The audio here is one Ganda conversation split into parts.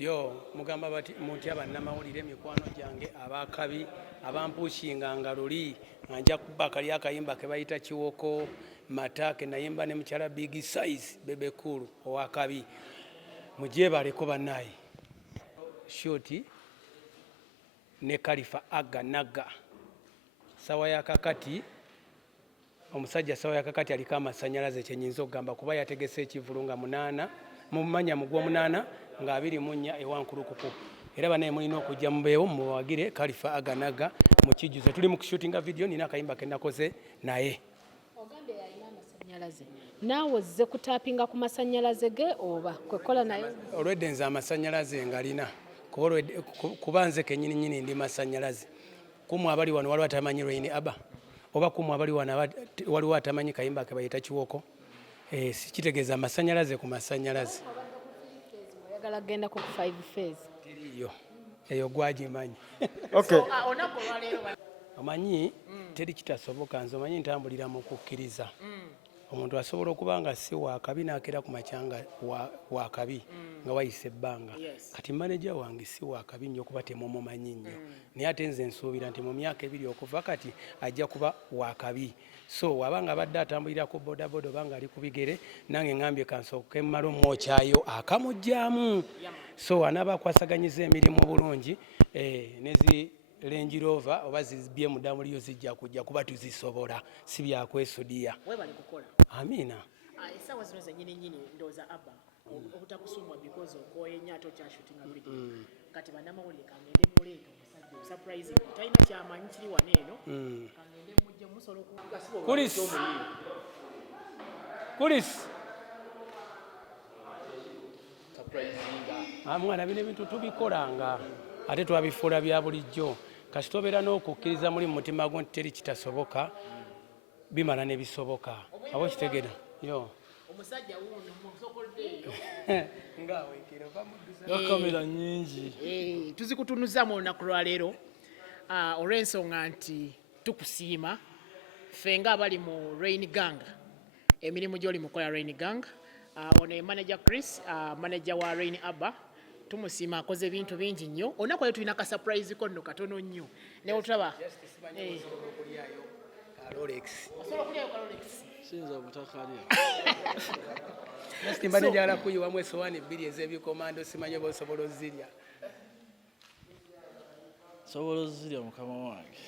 yo mugamba bati mutya bannamawulire mikwano gyange abakabi abampuushinga nga luli anja kuba kali akayimba ke bayita kiwoko mata ke nayimba ne mukyala big size bebe cool owakabi mujye baleko bannayi shoti ne Kalifa aga naga sawa ya kakati omusajja sawa ya kakati aliko amasanyalaze kyenyinza okugamba kuba yategese ekivulunga 8 mumanya mugwa 8 nga 24 ewankulukuku era banaye mulina okujja mubeewo muwagire Kalifa aga naga mukijuze tuli mu kushootinga video nina akayimba ke nakoze naye ogambe yalina amasanyalaze naawe ozze kutapinga ku masanyalaze ge oba kwekola naye olweddenza amasanyalaze ngalina kuba nze kenyini ndi masanyalaze kumwe abali wano waliwo atamanyi Rain Aba oba kumwe abali wano waliwo atamanyi kayimba ke bayita kiwoko sikitegeeza amasanyalaze ku masanyalaze oyagala genda ku 5 phase teriyo eyo gwagimanyi okay omanyi teri kitasoboka nze omanyi ntambulira mu kukkiriza omuntu asobola okuba nga si wakabi naakera ku makyanga wakabi nga wayise ebbanga kati maneja wange si wakabi nnyo kuba temumumanyi nnyo naye ate nze nsuubira nti mu myaka 2 okuva kati ajja kuba wakabi so wabanga abadde atambulira ku bodaboda obanga ali ku bigere nange ngambye kansooke mmala omwokyayo akamugjamu so anaaba akwasaganyiza emirimu bulungi nezi Range Rover oba BMW liyo zijja kujja kuba tuzisobola si byakwesudia webali kukola amina esawa zino zenyini ndoza Aba obutakusumwa because okoye nyato kya shooting video kati bannamawulire kangende muleeta omusajja surprise tayina kyamanyi kiri waneeno kangende mujje musolo kulis mwana bino ebintu tubikolanga ate twabifuula bya bulijjo kasi tobeera n'okukkiriza muli mu mutima gwo nti teri kitasoboka bimala ne bisoboka abo kitegera yo omusajja wuno musokoddeeyo ngaawe kirova muddusa kamera nyingi tuzikutunuza mu lunaku lwaleero olw'ensonga nti tukusiima ffe nga abali mu Rain Gang emirimu gy'oli mukola Rain Gang ono ye manager Chris manager wa Rain Aba tumusiima akoze ebintu bingi nnyo olunaku lwe tulina ka surprise ko nno katono nnyo ne otulaba osobola okulyayo ka Rolex sinza obutakalya mba nenjagala kuyiwamu esowaani 2 ez'ebikomando simanyi oba osobola ozirya sobola ozirya mukama wange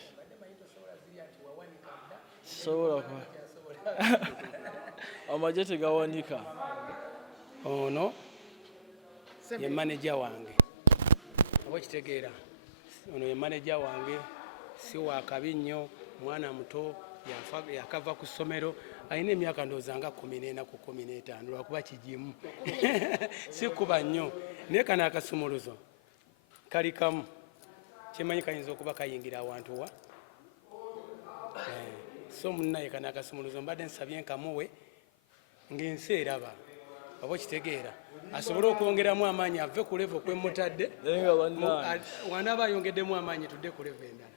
sobola amagye tegawanika ono ye manager wange abo kitegeera ono ye manager wange si wakabi nnyo mwana muto yakava ku ssomero alina emyaka ndowooza nga 14 ku 15 lwakuba kigimu si kuba nnyo naye kano akasumuluzo kali kamu kimanyi kayinza okuba kayingira awantu wa so munnaye kano akasumuluzo mbadde nsabye nkamuwe ng'ensi eraba abo kitegeera asobole okwongeramu amaanyi ave ku levo kwemutadde wanaaba ayongeddemu amaanyi tudde ku levo endala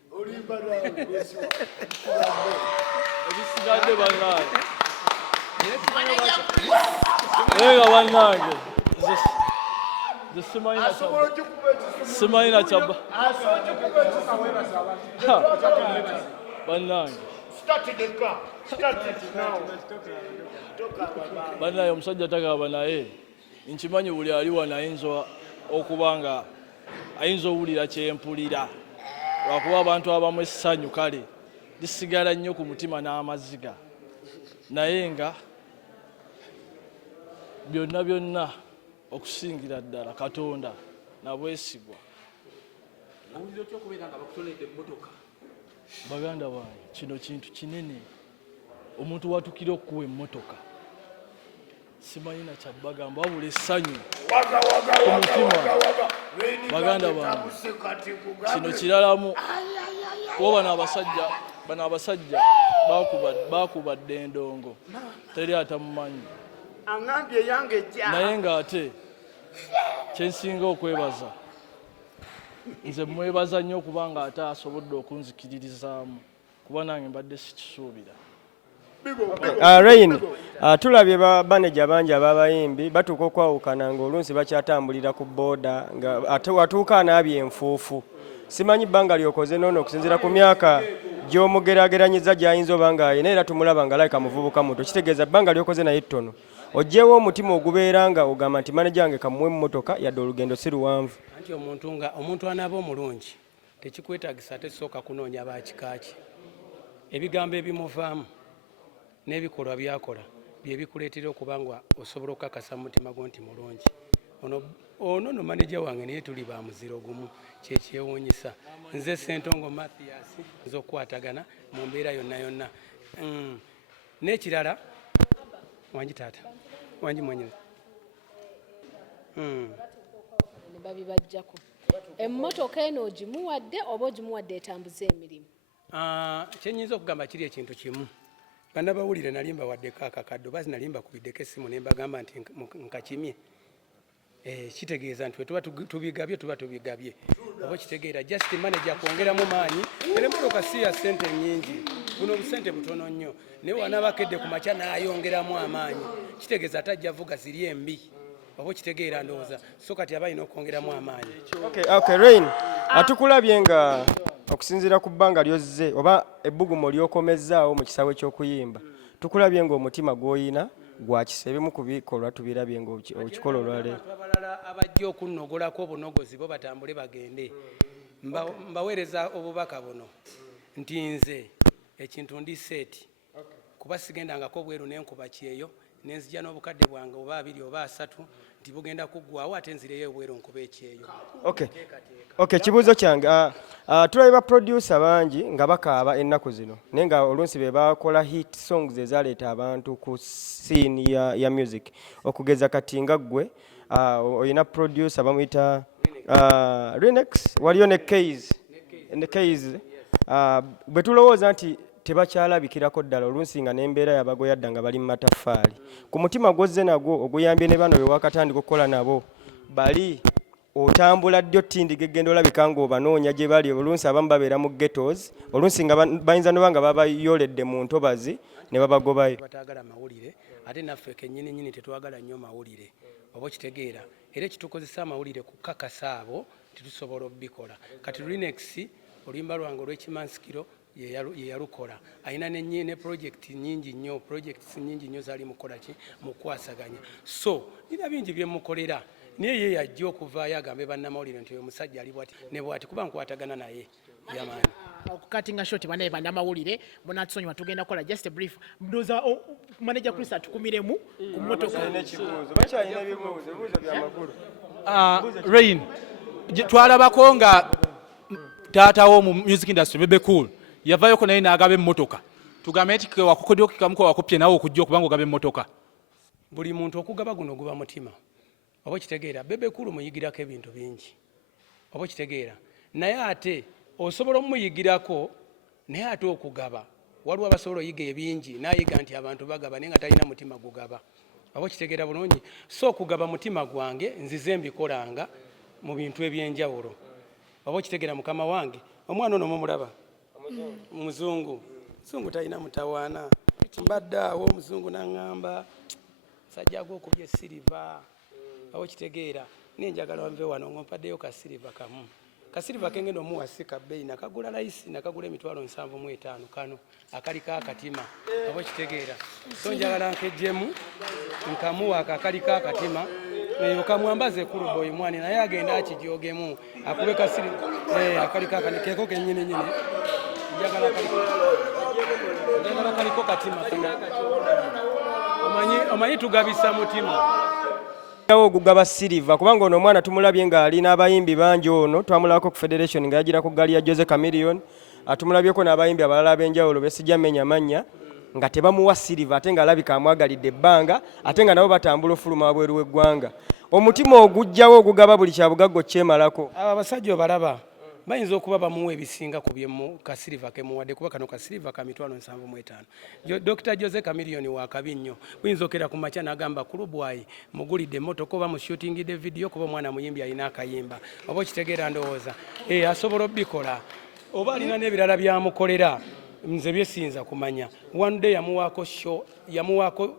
ebisigadde bannange nga bannange simanyi na kyabba bannange banaye omusajja tagaba naye nkimanyi buli aliwa ayinza okuba nga ayinza owulira kyempulira lwakuba abantu abamu essanyu kale lisigala nnyo ku mutima n'amaziga naye nga byonna okusingira ddala Katonda nabwesigwa baganda bange kino kintu kinene omuntu watukira okuwa emmotoka simanyi na kyabagamba wabula essanyu ku mutima baganda bange kino kiralamu kuba bano abasajja bakubadde endongo teri atamumanyi naye ng'ate kyensinga okwebaza nze mwebaza nnyo okuba nga ate asobodde okunzikiririzaamu kuba nange mbadde sikisuubira Rain, tulabye baneja bangi ababayimbi batuuka okwawukana ng'oluusi bakyatambulira ku booda nga atuuka anaabye enfuufu. Simanyi bbanga lyokoze noono okusinziira ku myaka gy'omugeraageranyiza gy'ayinza oba ng'ayina era tumulaba nga layika muvubuka muto. Kitegeeza bbanga lyokoze naye ttono. Oggyeewo omutima ogubeera nga ogamba nti maneja wange kamuwe emmotoka yadde olugendo si luwanvu. Anti omuntu anaaba omulungi tekikwetaagisa tesooka kunoonya bakikaaki. Ebigambo ebimuvaamu n'ebikolwa byakola bye bikuleetera okuba nga osobola okukakasa mu mutima gwo nti mulungi. Ono no maneja wange naye tuli ba muziro gumu, kyekyewuunyisa. Nze Ssentongo Mathias nze okukwatagana mu mbeera yonna yonna. N'ekirala wangi taata wangi mwenyezi babibajjako emmotoka eno ogimuwadde oba ogimuwadde etambuza emirimu? Kyenyinza okugamba kiri ekintu kimu. Bannabawulire nali mbawaddeko akakaddo bazi nali mbakubiddeko essimu ne mbagamba nti nkakimye. Kitegeeza nti tuba tubigabye oba kitegeera just manager kwongeramu maanyi era emmotoka si ya ssente nnyingi, buno obusente butono nnyo naye wanaabakedde ku makya n'ayongeramu amaanyi kitegeeza atajja vuga ziri embi oba kitegeera ndowooza so kati aba alina okwongeramu amaanyi. Okay, Rain, atukulabye nga okusinziira ku bbanga lyozze oba ebbugumu lyokomezzaawo mu kisaawe ky'okuyimba tukulabye ng'omutima gw'oyina gwa kisa. Ebimu ku bikolwa tubirabye ng'okikola olwaleero. Abalala abajja okunnogolako obunogozi bo batambule bagende. Mbaweereza obubaka buno nti nze ekintu ndi seeti kuba sigendangako bweru n'enkuba kyeyo nenzija n'obukadde bwange oba 2 oba 3 nti bugenda kuggwawo ate nzireyo obweru nkuba ekyeyo. Okay, kibuuzo kyange tulabye ba producer bangi nga bakaaba ennaku zino naye nga oluusi be bakola hit songs ezaleeta abantu ku scene ya music okugeza kati nga ggwe oyina producer bamuyita Renex waliyo ne Keys bwe tulowooza nti tebakyalabikirako ddala oluusi nga n'embeera yabago yadda nga bali mu mataffaali ku mutima gwozze nagwo oguyambye ne bano be wakatandika okukola nabo bali otambula ddyo ttindiga eggenda olabika ng'obanoonya gye bali oluusi abamu babeera mu ghettos oluusi nga bayinza noba nga babayoledde mu ntobazi ne babagobayo. Bataagala mawulire ate naffe kennyini tetwagala nnyo mawulire oba kitegeera era ekitukozesa amawulire kukakasa abo titusobola obikola. Kati Renex oluyimba lwange olw'ekimansikiro ye yalukola alina ne project nyingi nnyo zali mukola ki mukwasaganya so nina bingi byemukolera naye ye yajja okuvaayo agambe bannamawulire nti oyo musajja ali bwati ne bwati kuba nkwatagana naye yamaanyi. Okukatinga shoti banaye bannamawulire bonatusonyiwa tugenda kukola just a brief ndoza manager Chris atukumiremu ku mmotoka. Rain twalabako nga taatawo mu music industry Bebe Cool yavayoko naye n'agaba emmotoka tugambe nti wakukodyo kamuko wakupye nawe okujja okubanga ogaba emmotoka. Buli muntu okugaba guno guba mutima oba kitegeera Bebe Cool muyigirako ebintu bingi oba kitegeera naye ate osobola omuyigirako naye ate okugaba waliwo abasobola oyiga ebingi nayiga nti abantu bagaba naye nga talina mutima gugaba oba kitegeera bulungi so okugaba mutima gwange nzize mbikolanga mu bintu ebyenjawulo oba kitegeera mukama wange omwana ono mumulaba muzungu talina mutawaana mbadde awo omuzungu n'aŋŋamba sajja gw'okubye siriva oba kitegeera nenjagala nve wano ngompaddeyo kasiriva kamu kasiriva kengenda omuwa si kabbeeyi nakagula layisi nakagula $75,000 kano akaliko akatima oba kitegeera so njagala nkejjemu nkamuwa akaliko akatima eyo kamwambaze kuluboyi mwani naye agenda akijogemu akube kasiriva akaliko akanikeko kennyini njagala kaliko katima omanyi tugabisa mutima ogugaba siriva kubanga ono omwana tumulabye nga alina abayimbi bangi ono twamulabako ku federation nga yagira ku gali ya Jose Chameleone atumulabyeko n'abayimbi abalala ab'enjawulo besijja menya mannya nga tebamuwa siriva ate nga alabika amwagalidde ebbanga ate nga nabo batambula ofuluma wabweru w'eggwanga omutima ogujjawo ogugaba buli kyabugaggo kyemalako. Abo abasajja obalaba bayinza okuba bamuwa ebisinga ku byemu kasiriva kemuwadde kuba kano kasiriva ka $75,000. Dr. Jose Chameleone wakabi nnyo buyinza okera ku makya n'agamba kulubwayi mugulidde emmotoka oba mushutingidde vidiyo kuba omwana muyimbi alina akayimba oba kitegeera ndowooza asobola obikola oba alina n'ebirala byamukolera nze byesinza kumanya. One day yamuwaako show, yamuwaako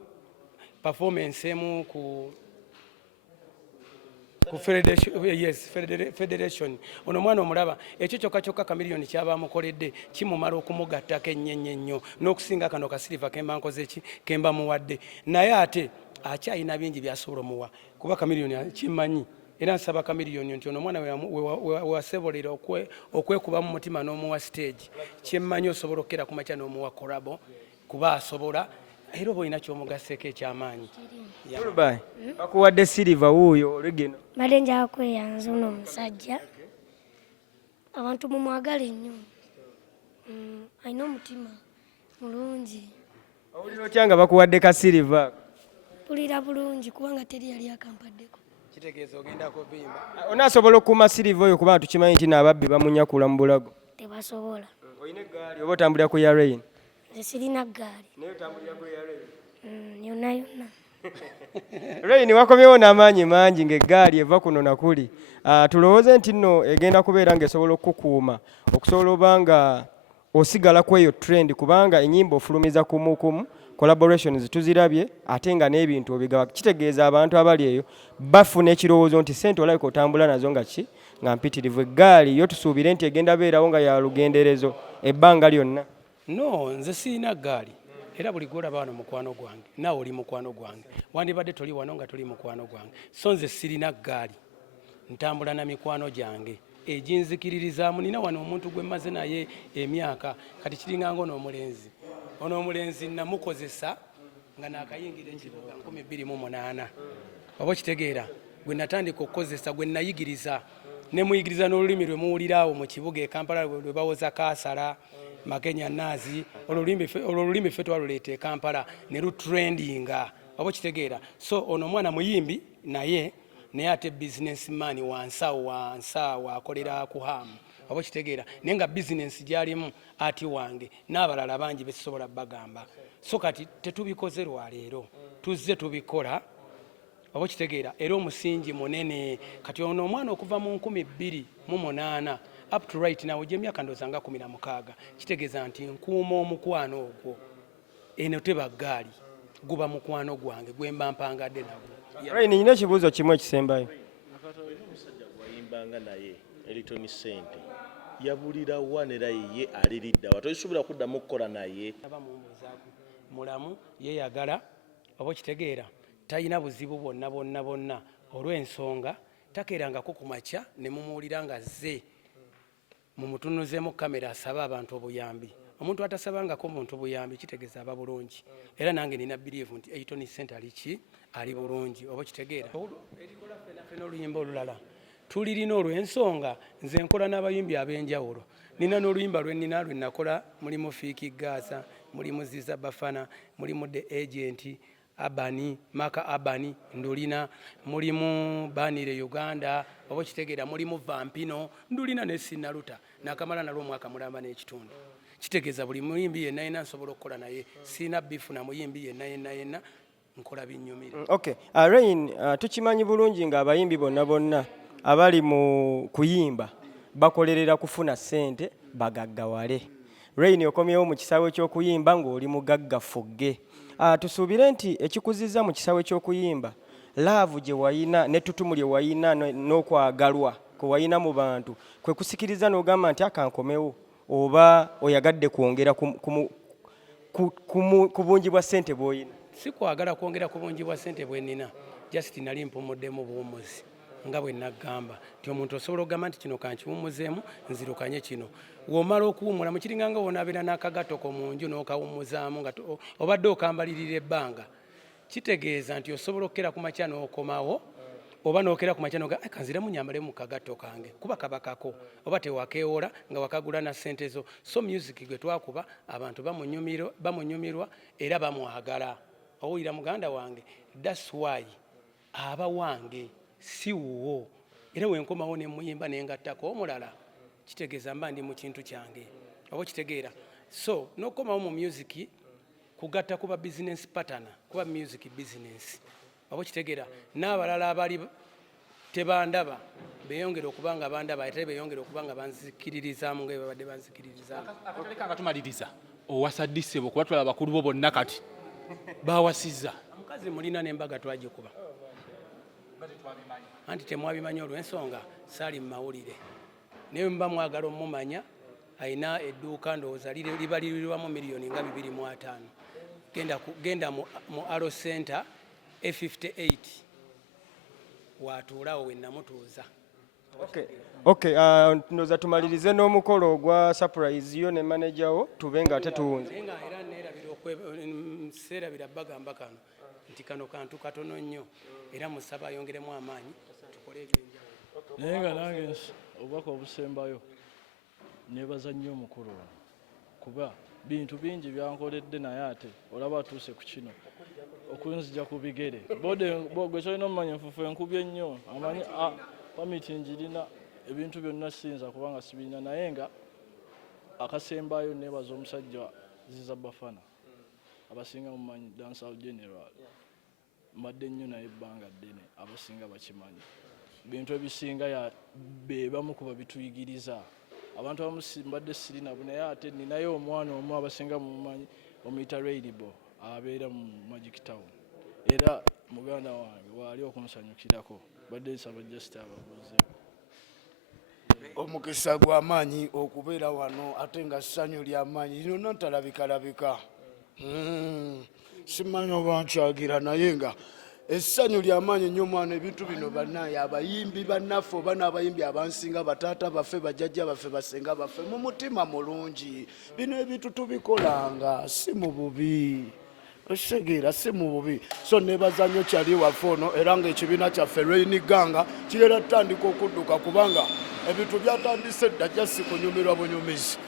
performance emu ku federation ono mwana omulaba ekyo kyokka Chameleone kyabamukoledde kimumala okumugattako ennyo n'okusinga kano kasiliva kemba nkoze ki kemba muwadde naye ate akyalina bingi byasobola omuwa kuba Chameleone kimanyi era nsaba Chameleone nti ono mwana wewasebolera okwekuba mu mutima n'omuwa stage kyemmanyi osobola okukera ku makya n'omuwa kolabo kuba asobola era oba olina kyomugaseko ekyamaanyi. Bakuwadde Silver wuuyo oligino mbadde njagala kweyanza ono omusajja abantu mumwagale nnyo alina omutima mulungi. Owulira otya nga bakuwadde ka Silver? Mpulira bulungi kubanga teri yali akampaddeko. Kitegeeza ogenda kubimba. Onaasobola okukuuma Silver oyo kubanga tukimanyi nti n'ababbi bamunyakula mu bulago? Tebasobola. Olina eggaali oba otambulira ku ya Rain? Nze sirina ggaali. Naye otambulira ku ya Rain? Yonna yonna. Rain wakomyewo n'amaanyi mangi ng'eggaali eva kuno nakuli. Tulowooze nti nno egenda kubeera ng'esobola okukuuma okusobola oba nga osigala ku eyo trend kubanga ennyimba ofulumiza kumu collaborations tuzirabye ate nga n'ebintu obigawa. Kitegeeza abantu abali eyo bafuna ekirowoozo nti ssente olabika otambula nazo nga mpitirivu. Eggaali yo tusuubire nti egenda beerawo nga ya lugenderezo ebbanga lyonna. No, nze sirina ggaali era buli gwolaba wano mukwano gwange naawe oli mukwano gwange wandibadde toli wano nga toli mukwano gwange so nze sirina ggaali ntambula na mikwano gyange eginzikiririzaamu. Nina wano omuntu gwe mmaze naye emyaka kati kiringa ng'onoomulenzi onoomulenzi namukozesa nga naakayingira ekibuga 2008 oba okitegeera gwe natandika okukozesa gwe nayigiriza ne muyigiriza n'olulimi lwe muwuliraawo mu kibuga e Kampala lwe bawoza kaasala Makenya Nazi olulimi ffe twaluleeta e Kampala ne lutrendinga oba okitegeera. So ono mwana muyimbi naye ate businessman wansawo akolera ku hamu oba okitegeera naye nga bizinensi gyalimu ati wange n'abalala bangi besobola bagamba. So kati tetubikoze lwaleero tuzze tubikola oba okitegeera era omusingi munene kati ono omwana okuva mu 2008 up to right now gy'emyaka ndowooza nga 16 kitegeeza nti nkuuma omukwano ogwo eno teba ggaali guba mukwano gwange gwe mba mpangadde nagwo. Rain nina ekibuuzo kimu ekisembayo. Omusajja gwayimbanga naye Elton Sente yabulira wa nera ye aliridda wa tosobola kuddamu okukola naye abamumbuzaako mulamu yeeyagala oba okitegeera talina buzibu bonna olw'ensonga takeerangako ku makya ne mumuwulira nga zze mumutunuzeemu kamera asaba abantu obuyambi. Omuntu atasabangako muntu buyambi kitegeeza aba bulungi era nange nina believe nti Elton Sente ali bulungi oba kitegeera erikola fena oluyimba olulala tulirina olw'ensonga nze nkola n'abayimbi ab'enjawulo. Nina n'oluyimba lwe nakola mulimu Fiiki Gaza mulimu Ziza Bafana mulimu The Agent Abani Maka Abani ndulina mulimu Banire Uganda oba kitegeera mulimu Vampino ndulina ne Sinaluta nakamala nalwo omwaka mulamba n'ekitundu. Kitegeeza buli muyimbi yenna yenna nsobola okukola naye sina bifu na muyimbi yenna nkola binnyumira. Okay. Rain tukimanyi bulungi nga abayimbi bonna abali mu kuyimba bakolerera kufuna ssente bagaggawale. Rain okomyewo mu kisaawe ky'okuyimba ng'oli mugaggafugge. Tusuubire nti ekikuziza mu kisaawe ky'okuyimba laavu gye wayina n'ettutumu lye wayina n'okwagalwa kwe wayina mu bantu kwe kusikiriza n'ogamba nti akankomewo oba oyagadde kwongera ku bungi bwa ssente bw'oyina? Si kwagala kwongera ku bungi bwa ssente bwe nnina just nali mpumuddemu buwummuzi nga bwe nagamba nti omuntu osobola okugamba nti kino kankiwummuzeemu nzirukanye kino. W'omala okuwummula mu kiringa nga wonaabeera n'akagatoko mu nju n'okawummuzaamu nga obadde okambalirira ebbanga kitegeeza nti osobola okukera ku makya n'okomawo oba n'okera ku makya n'oga kanziramu nyambale mu kagatto kange kuba kabakako oba tewakeewola nga wakagula na ssente zo. So music gwe twakuba abantu bamunyumirwa era bamwagala. Owulira muganda wange that's why aba wange si wuwo era wenkomawo ne muyimba nengattako omulala kitegeeza mba ndi mu kintu kyange oba kitegeera. So n'okomawo mu music kugatta kuba business partner kuba music business oba kitegeera n'abalala abali tebandaba beyongera okuba nga bandaba ate beyongera okuba nga banzikiririzaamu nga babadde banzikiririzaamu. Akatale kanga tumaliriza owasaddisebo kuba tulaba bakulu bo bonna kati bawasizza omukazi mulina n'embaga twagikuba anti temwabimanyi olw'ensonga saali mu mawulire naye muba mwagala omumanya ayina edduuka ndowooza liba lirirwamu miliyoni nga 2.5 genda mu Aro Center A58 watuulaawo we namutuuza. Okay, ndoza tumalirize n'omukolo ogwa surprise yo ne manager wo tube nga ate tuwunze. Naye nga era neerabira seerabira bagamba kano nti kano kantu katono nnyo era musaba ayongeremu amaanyi tukole ebyenjawulo. Naye nga nange obubaka obusembayo neebaza nnyo omukulu ono kuba bintu bingi byankoledde naye ate olaba atuuse ku kino okunzija ku bigere gwe kyolina omumanya enfufu enkubye nnyo amanyi pamiti njirina ebintu byonna siyinza kubanga sibirina naye nga akasembayo neebaza omusajja Ziza Bafana abasinga mumanyi Dansal General mbadde nnyo naye ebbanga ddene abasinga bakimanyi bintu ebisinga bebamu kuba bituyigiriza abantu abamu mbadde sirina naye ate ninayo omwana omu abasinga mumanyi omuyita Railibo abeera mu Magic Town era muganda wange waali okunsanyukirako badde nsaba just ababuuzeeko omukisa gw'amaanyi okubeera wano ate nga ssanyu ly'amaanyi lino ntalabika simanyi oba nkyagira naye nga essanyu ly'amaanyi nnyo mwana ebintu bino bannaye abayimbi bannaffe oba n'abayimbi abansinga bataata baffe bajjajja baffe basenga baffe mu mutima mulungi bino ebintu tubikolanga si mu bubi osegeera si mu bubi so neebaza nnyo kyali waffe ono era ng'ekibiina kyaffe Rain Gang kigenda tutandika okudduka kubanga ebintu byatandise dda jasi kunyumirwa bunyumizi